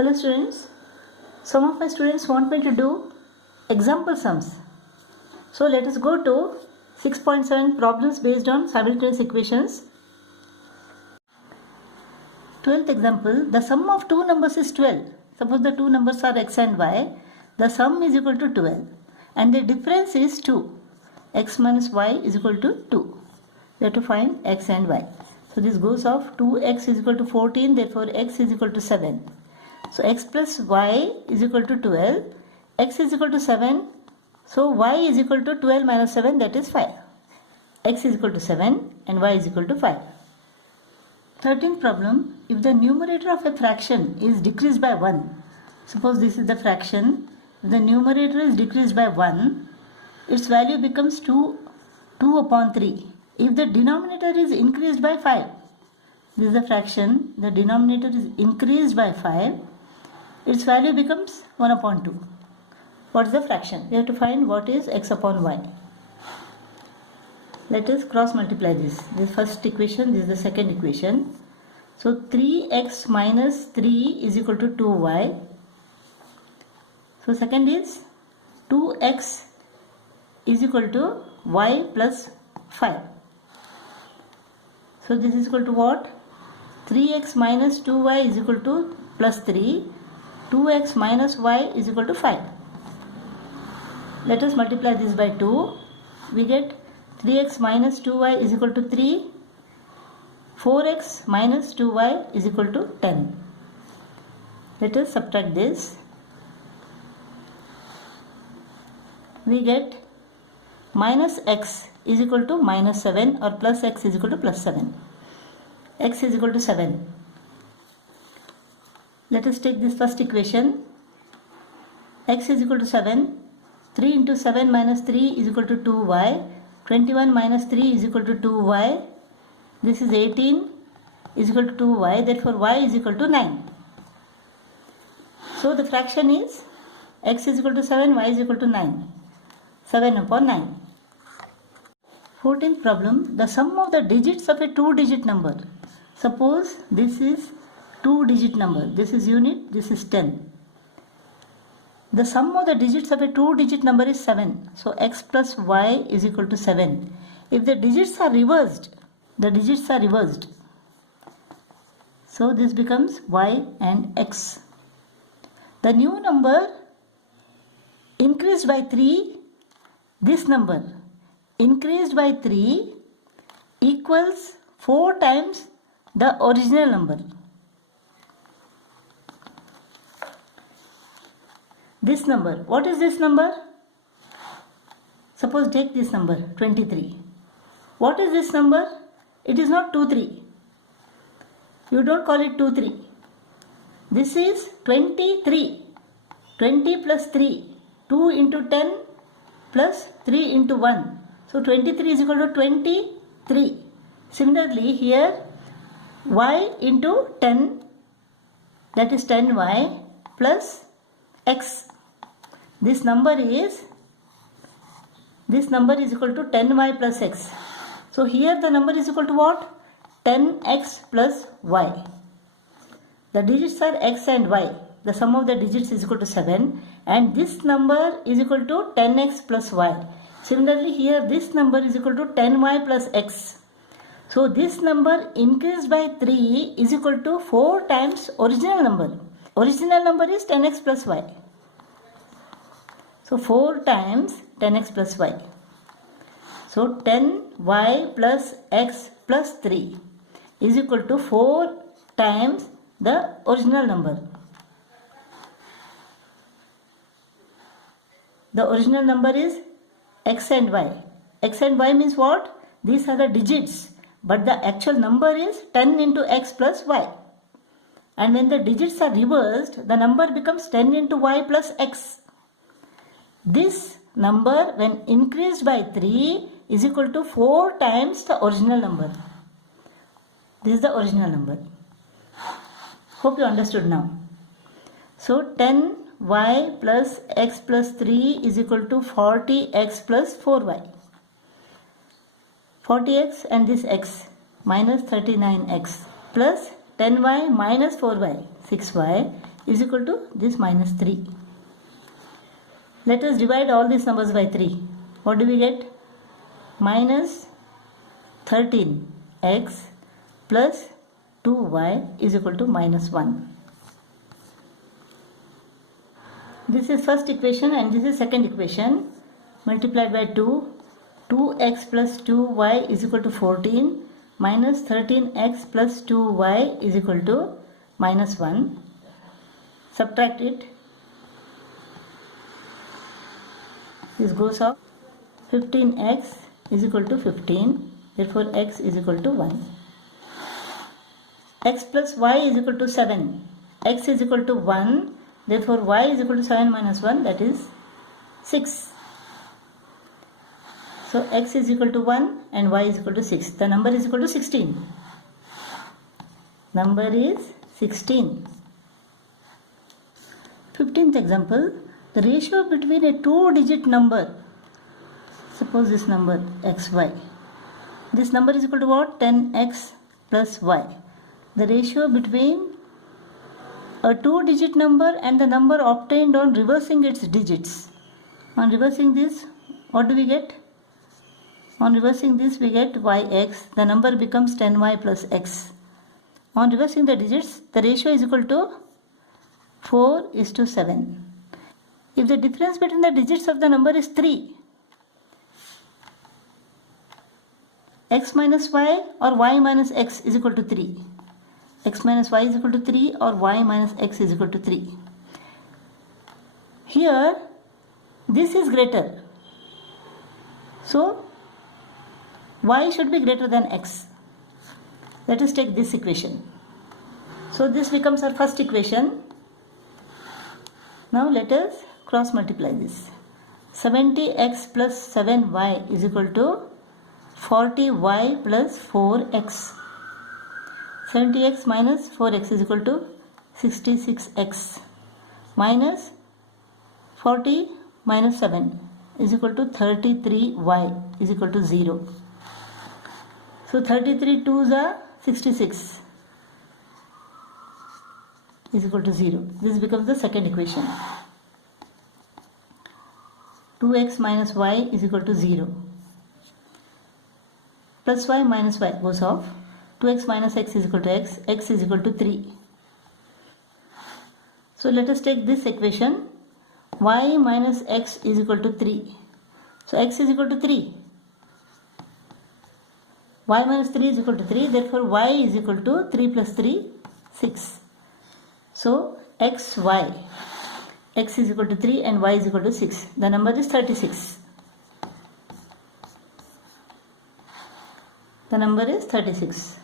Hello students, some of my students want me to do example sums. So let us go to 6.7 problems based on simultaneous equations. 12th example, the sum of two numbers is 12. Suppose the two numbers are x and y. The sum is equal to 12 and the difference is 2. X minus y is equal to 2. We have to find x and y. So this goes off 2x is equal to 14, therefore x is equal to 7. So x plus y is equal to 12, x is equal to 7, so y is equal to 12 minus 7, that is 5. X is equal to 7 and y is equal to 5. 13th problem, if the numerator of a fraction is decreased by 1, suppose this is the fraction, if the numerator is decreased by 1, its value becomes 2 upon 3. If the denominator is increased by 5, this is the fraction, the denominator is increased by 5, its value becomes 1 upon 2. What is the fraction? We have to find what is x upon y. Let us cross multiply this. This is first equation, this is the second equation. So 3x minus 3 is equal to 2y. So second is 2x is equal to y plus 5. So this is equal to what? 3x minus 2y is equal to plus 3. 2x minus y is equal to 5. Let us multiply this by 2. We get 3x minus 2y is equal to 3. 4x minus 2y is equal to 10. Let us subtract this. We get minus x is equal to minus 7 or plus x is equal to plus 7. X is equal to 7. Let us take this first equation. X is equal to 7. 3 into 7 minus 3 is equal to 2y. 21 minus 3 is equal to 2y. This is 18 is equal to 2y. Therefore, y is equal to 9. So, the fraction is x is equal to 7, y is equal to 9. 7 upon 9. 14th problem. The sum of the digits of a two-digit number. Suppose this is two-digit number. This is unit, this is 10. The sum of the digits of a two-digit number is 7. So x plus y is equal to 7. If the digits are reversed, so this becomes y and x. The new number increased by 3, this number increased by 3 equals 4 times the original number. This number, what is this number? Suppose take this number 23. What is this number? It is not 23. You don't call it 23. This is 23. 20 plus 3. 2 into 10 plus 3 into 1. So 23 is equal to 23. Similarly here y into 10, that is 10y plus x. This number is equal to 10y plus x. So here the number is equal to what? 10x plus y. The digits are x and y. The sum of the digits is equal to 7 and this number is equal to 10x plus y. Similarly here this number is equal to 10y plus x. So this number increased by 3 is equal to 4 times original number. Original number is 10x plus y. So 4 times 10x plus y. So 10y plus x plus 3 is equal to 4 times the original number. The original number is x and y. X and y means what? These are the digits. But the actual number is 10 into x plus y. And when the digits are reversed, the number becomes 10 into y plus x. This number when increased by 3 is equal to 4 times the original number. This is the original number. Hope you understood now. So 10y plus x plus 3 is equal to 40x plus 4y. 40x and this x minus 39x plus 10y minus 4y, 6y is equal to this minus 3. Let us divide all these numbers by 3. What do we get? Minus 13x plus 2y is equal to minus 1. This is first equation and this is second equation. Multiplied by 2. 2x plus 2y is equal to 14. Minus 13x plus 2y is equal to minus 1. Subtract it. This goes off. 15x is equal to 15. Therefore x is equal to 1. X plus y is equal to 7. X is equal to 1. Therefore y is equal to 7 minus 1, that is 6. So x is equal to 1 and y is equal to 6. The number is equal to 16. Number is 16. 15th example. The ratio between a two-digit number, suppose this number xy. This number is equal to what? 10x plus y. The ratio between a two-digit number and the number obtained on reversing its digits. On reversing this, what do we get? On reversing this, we get yx. The number becomes 10y plus x. On reversing the digits, the ratio is equal to 4:7. If the difference between the digits of the number is 3, x minus y or y minus x is equal to 3. X minus y is equal to 3 or y minus x is equal to 3. Here, this is greater. So, y should be greater than x. Let us take this equation. So, this becomes our first equation. Now, let us cross multiply this. 70x plus 7y is equal to 40y plus 4x. 70x minus 4x is equal to 66x minus 40 minus 7 is equal to 33y is equal to 0. So 33 2s are 66 is equal to 0. This becomes the second equation. 2x minus y is equal to 0. Plus y minus y goes off. 2x minus x is equal to x is equal to 3. So let us take this equation. Y minus x is equal to 3. So x is equal to 3. Y minus 3 is equal to 3. Therefore y is equal to 3 plus 3, 6. So xy, x is equal to 3 and y is equal to 6. The number is 36. The number is 36.